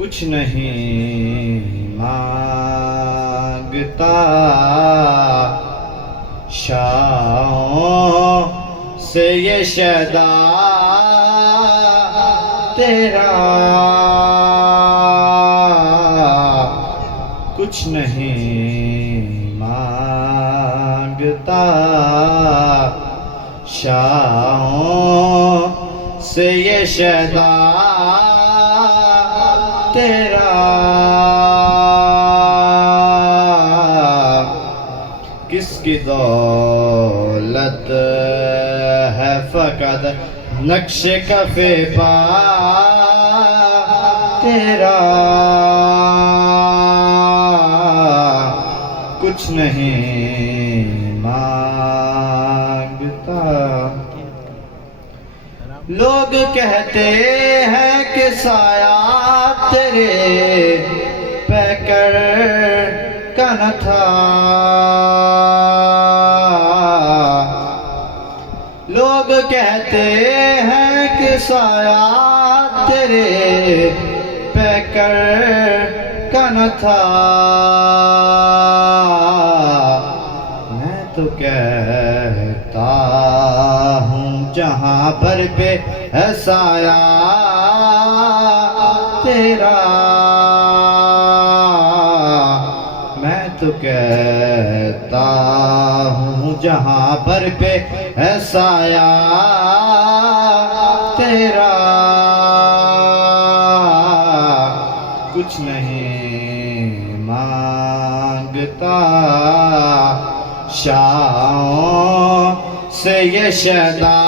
کچھ نہیں مانگتا شاہوں سے یہ شیدا تیرا، کچھ نہیں مانگتا شاہوں سے یہ شیدا تیرا، کس کی دولت ہے فقط نقش کف پا تیرا، کچھ نہیں مانگتا۔ لوگ کہتے ہیں کہ سایہ تیرے پیکر کا نہ تھا، لوگ کہتے ہیں کہ سایہ تیرے پیکر کا نہ تھا، میں تو کہتا ہوں جہاں پر پہ ہے سایہ تیرا، میں تو کہتا ہوں جہاں پر پہ ہے سایہ تیرا، کچھ نہیں مانگتا شاہوں سے یہ شیدا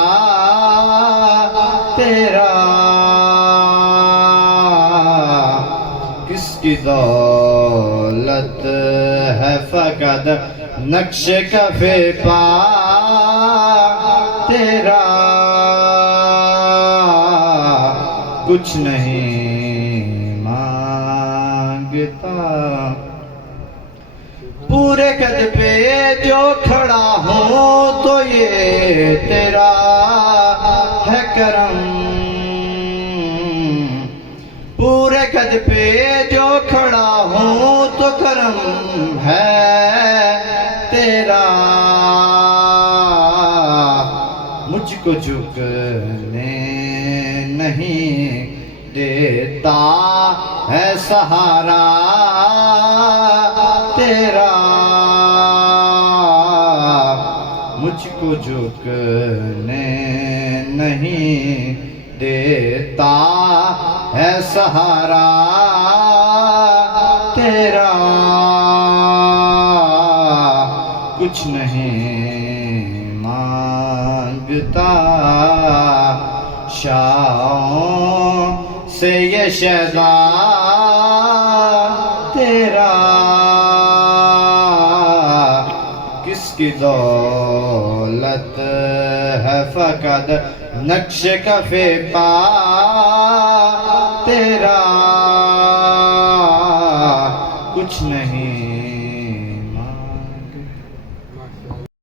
تیرا، کس کی دولت ہے فقط نقش کف پا تیرا، کچھ نہیں مانگتا۔ پورے قد پہ جو کھڑا ہوں تو یہ تیرا ہے کرم، پورے قد پہ جو کھڑا ہوں تو کرم ہے تیرا، مجھ کو جھکنے نہیں دیتا ہے سہارا تیرا، مجھ کو جھکنے نہیں دیتا ہے سہارا تیرا، کچھ نہیں مانگتا شاہوں سے یہ شیدا تیرا، کس کی دولت ہے فقط نقش کف پا تیرا، کچھ نہیں